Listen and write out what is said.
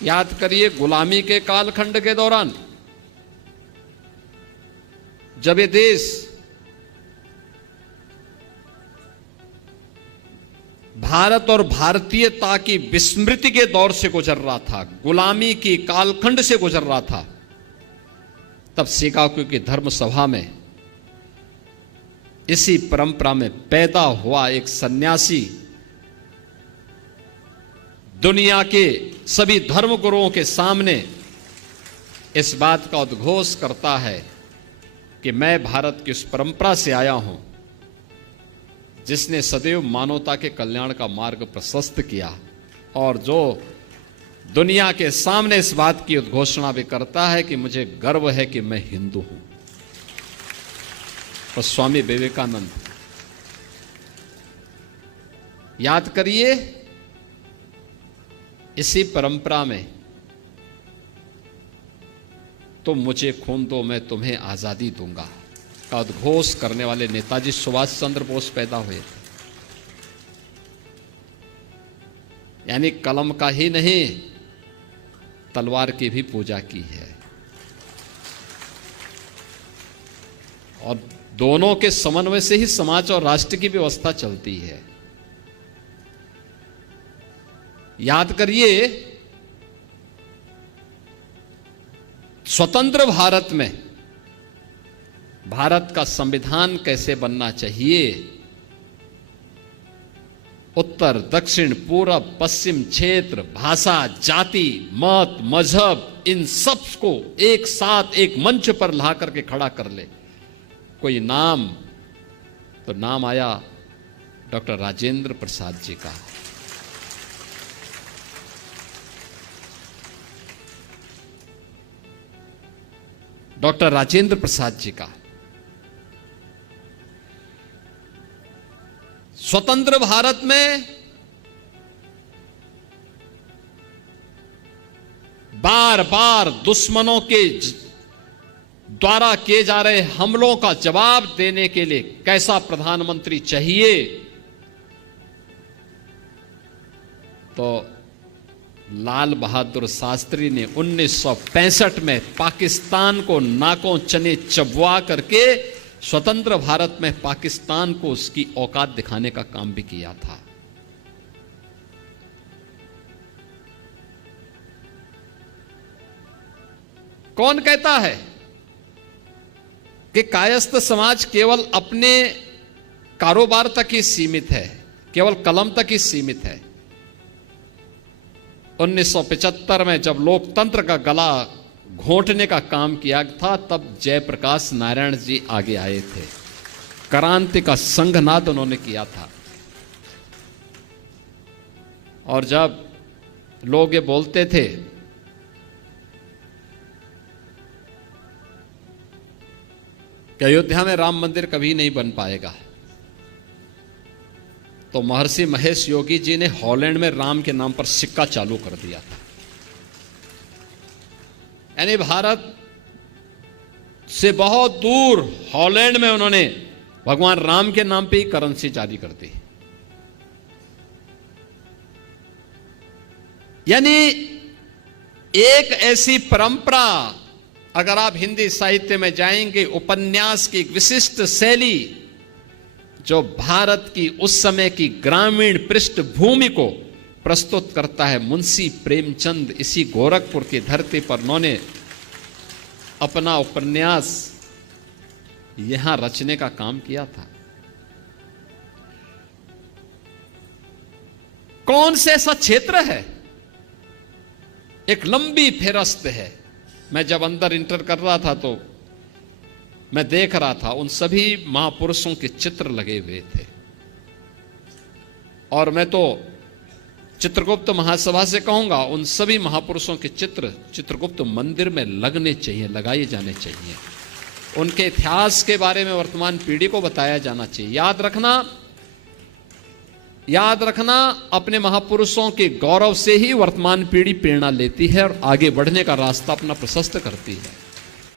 याद करिए गुलामी के कालखंड के दौरान जब ये देश भारत और भारतीयता की विस्मृति के दौर से गुजर रहा था, गुलामी की कालखंड से गुजर रहा था, तब शिकागो की धर्म सभा में इसी परंपरा में पैदा हुआ एक सन्यासी दुनिया के सभी धर्म गुरुओं के सामने इस बात का उद्घोष करता है कि मैं भारत की उस परंपरा से आया हूं जिसने सदैव मानवता के कल्याण का मार्ग प्रशस्त किया, और जो दुनिया के सामने इस बात की उद्घोषणा भी करता है कि मुझे गर्व है कि मैं हिंदू हूं। तो स्वामी विवेकानंद, याद करिए, इसी परंपरा में तुम मुझे खून दो मैं तुम्हें आजादी दूंगा का उद्घोष करने वाले नेताजी सुभाष चंद्र बोस पैदा हुए थे। यानी कलम का ही नहीं, तलवार की भी पूजा की है, और दोनों के समन्वय से ही समाज और राष्ट्र की व्यवस्था चलती है। याद करिए, स्वतंत्र भारत में भारत का संविधान कैसे बनना चाहिए, उत्तर दक्षिण पूरब पश्चिम क्षेत्र, भाषा, जाति, मत, मजहब, इन सब को एक साथ एक मंच पर ला करके खड़ा कर ले। कोई नाम, तो नाम आया डॉक्टर राजेंद्र प्रसाद जी का। डॉक्टर राजेंद्र प्रसाद जी का। स्वतंत्र भारत में बार बार दुश्मनों के द्वारा किए जा रहे हमलों का जवाब देने के लिए कैसा प्रधानमंत्री चाहिए, तो लाल बहादुर शास्त्री ने 1965 में पाकिस्तान को नाकों चने चबवा करके स्वतंत्र भारत में पाकिस्तान को उसकी औकात दिखाने का काम भी किया था। कौन कहता है कि कायस्थ समाज केवल अपने कारोबार तक ही सीमित है, केवल कलम तक ही सीमित है। 1975 में जब लोकतंत्र का गला घोंटने का काम किया था, तब जयप्रकाश नारायण जी आगे आए थे, क्रांति का संघनाद उन्होंने किया था। और जब लोग ये बोलते थे कि अयोध्या में राम मंदिर कभी नहीं बन पाएगा, तो महर्षि महेश योगी जी ने हॉलैंड में राम के नाम पर सिक्का चालू कर दिया था। यानी भारत से बहुत दूर हॉलैंड में उन्होंने भगवान राम के नाम पे ही करेंसी जारी कर दी। यानी एक ऐसी परंपरा, अगर आप हिंदी साहित्य में जाएंगे, उपन्यास की एक विशिष्ट शैली जो भारत की उस समय की ग्रामीण पृष्ठभूमि को प्रस्तुत करता है। मुंशी प्रेमचंद इसी गोरखपुर की धरती पर उन्होंने अपना उपन्यास यहां रचने का काम किया था। कौन से ऐसा क्षेत्र है, एक लंबी फेरस्त है। मैं जब अंदर इंटर कर रहा था तो मैं देख रहा था उन सभी महापुरुषों के चित्र लगे हुए थे, और मैं तो चित्रगुप्त महासभा से कहूंगा उन सभी महापुरुषों के चित्र चित्रगुप्त मंदिर में लगने चाहिए, लगाए जाने चाहिए। उनके इतिहास के बारे में वर्तमान पीढ़ी को बताया जाना चाहिए। याद रखना अपने महापुरुषों के गौरव से ही वर्तमान पीढ़ी प्रेरणा लेती है और आगे बढ़ने का रास्ता अपना प्रशस्त करती है।